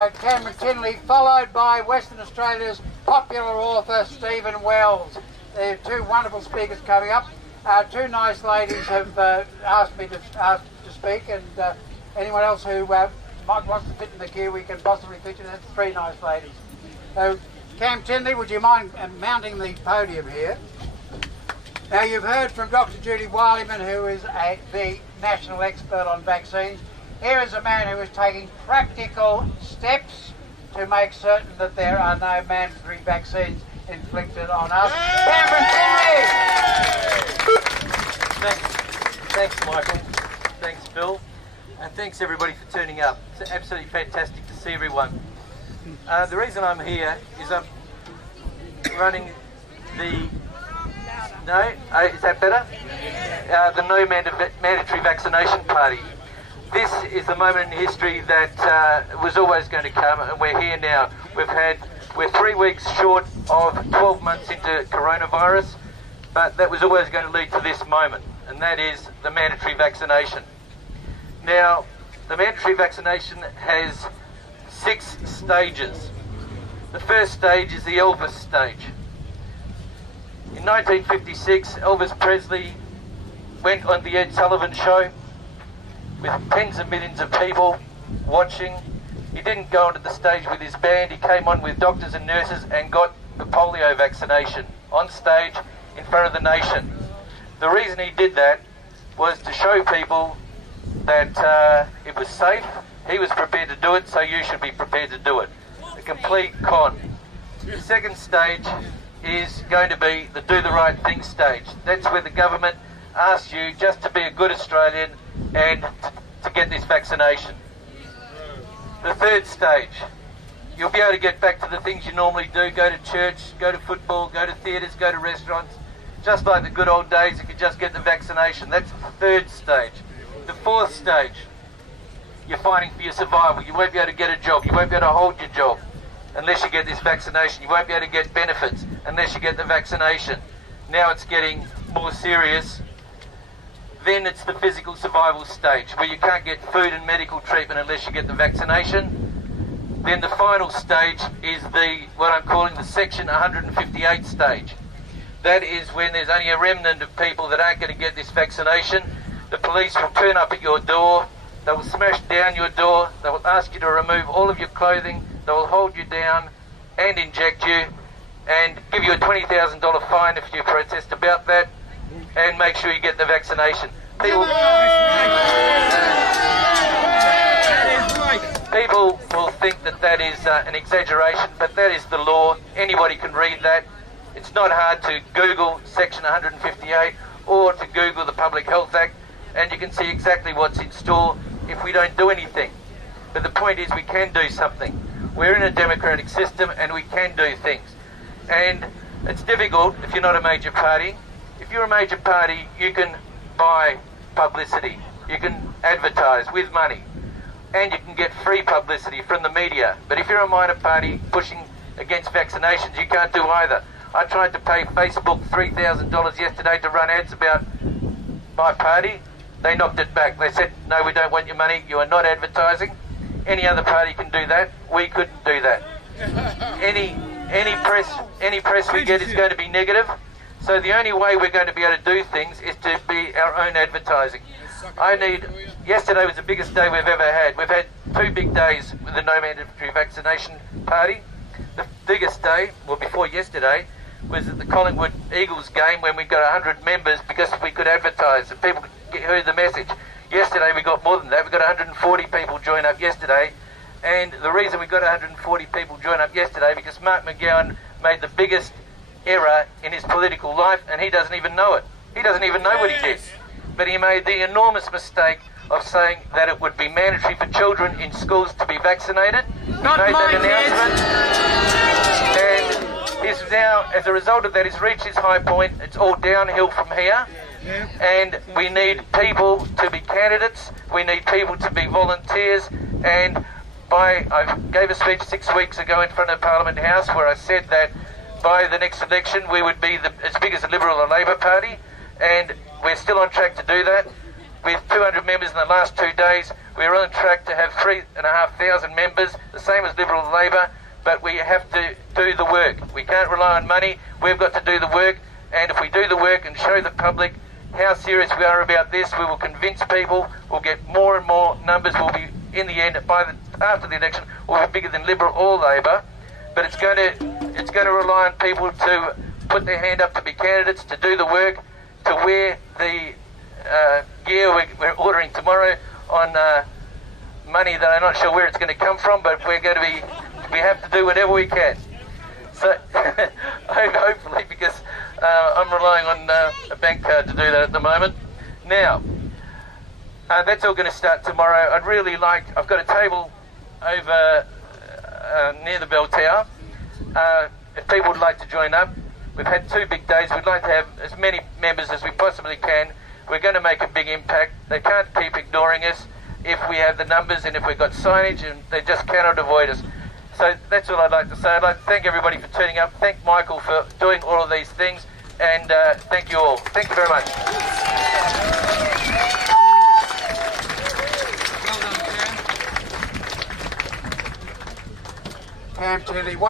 Cameron Tinley, followed by Western Australia's popular author Stephen Wells. There are two wonderful speakers coming up. Two nice ladies have asked me to speak, and anyone else who wants to fit in the queue, we can possibly fit you. That's three nice ladies. So, Cam Tinley, would you mind mounting the podium here? Now, you've heard from Dr. Judy Wilyman, who is the national expert on vaccines. Here is a man who is taking practical steps to make certain that there are no mandatory vaccines inflicted on us. Cameron Tinley! Thanks, Michael. Thanks, Phil. And thanks, everybody, for turning up. It's absolutely fantastic to see everyone. The reason I'm here is I'm running the... No? Is that better? The No Mandatory Vaccination Party. This is the moment in history that was always going to come, and we're here now. We're 3 weeks short of 12 months into coronavirus, but that was always going to lead to this moment, and that is the mandatory vaccination. Now, the mandatory vaccination has 6 stages. The first stage is the Elvis stage. In 1956, Elvis Presley went on the Ed Sullivan Show with tens of millions of people watching. He didn't go onto the stage with his band, he came on with doctors and nurses and got the polio vaccination on stage in front of the nation. The reason he did that was to show people that it was safe, he was prepared to do it, so you should be prepared to do it. A complete con. The second stage is going to be the do the right thing stage. That's where the government asks you just to be a good Australian and to get this vaccination. The third stage, you'll be able to get back to the things you normally do, go to church, go to football, go to theatres, go to restaurants, just like the good old days if you just get the vaccination. That's the third stage. The fourth stage, you're fighting for your survival. You won't be able to get a job, you won't be able to hold your job unless you get this vaccination. You won't be able to get benefits unless you get the vaccination. Now it's getting more serious. Then it's the physical survival stage, where you can't get food and medical treatment unless you get the vaccination. Then the final stage is what I'm calling the Section 158 stage. That is when there's only a remnant of people that aren't going to get this vaccination. The police will turn up at your door, they will smash down your door, they will ask you to remove all of your clothing, they will hold you down and inject you and give you a $20,000 fine if you protest about that, and make sure you get the vaccination. People will think that is an exaggeration, but that is the law. Anybody can read that. It's not hard to Google Section 158 or to Google the Public Health Act, and you can see exactly what's in store if we don't do anything. But the point is we can do something. We're in a democratic system and we can do things. And it's difficult if you're not a major party. If you're a major party, you can buy publicity, you can advertise with money, and you can get free publicity from the media. But if you're a minor party pushing against vaccinations, you can't do either. I tried to pay Facebook $3,000 yesterday to run ads about my party. They knocked it back. They said, no, we don't want your money, you are not advertising. Any other party can do that. We couldn't do that. Any press we get is going to be negative. So the only way we're going to be able to do things is to be our own advertising. Yesterday was the biggest day we've ever had. We've had 2 big days with the No Mandatory Vaccination Party. The biggest day, well before yesterday, was at the Collingwood Eagles game when we got 100 members because we could advertise and people heard the message. Yesterday we got more than that. We got 140 people join up yesterday, and the reason we got 140 people join up yesterday because Mark McGowan made the biggest error in his political life, and he doesn't even know it. He doesn't even know what he did. But he made the enormous mistake of saying that it would be mandatory for children in schools to be vaccinated. Not made my that announcement, and he's now, as a result of that, he's reached his high point. It's all downhill from here. And we need people to be candidates, we need people to be volunteers, and I gave a speech 6 weeks ago in front of Parliament House where I said that by the next election we would be as big as the Liberal or Labor Party, and we're still on track to do that. with 200 members in the last 2 days. We're on track to have 3,500 members, the same as Liberal and Labor, but we have to do the work. We can't rely on money. We've got to do the work, and if we do the work and show the public how serious we are about this, we will convince people. We'll get more and more numbers. We'll be, in the end, after the election, we'll be bigger than Liberal or Labor. But it's going to rely on people to put their hand up to be candidates, to do the work, to wear the gear we're ordering tomorrow on money that I'm not sure where it's going to come from, but we have to do whatever we can. So hopefully, because I'm relying on a bank card to do that at the moment. Now, that's all going to start tomorrow. I've got a table over near the bell tower. If people would like to join up, we've had 2 big days. We'd like to have as many members as we possibly can. We're going to make a big impact. They can't keep ignoring us if we have the numbers and if we've got signage, and they just cannot avoid us. So that's all I'd like to say. I'd like to thank everybody for turning up. Thank Michael for doing all of these things, and thank you all. Thank you very much. Well done, Cam. Tinley.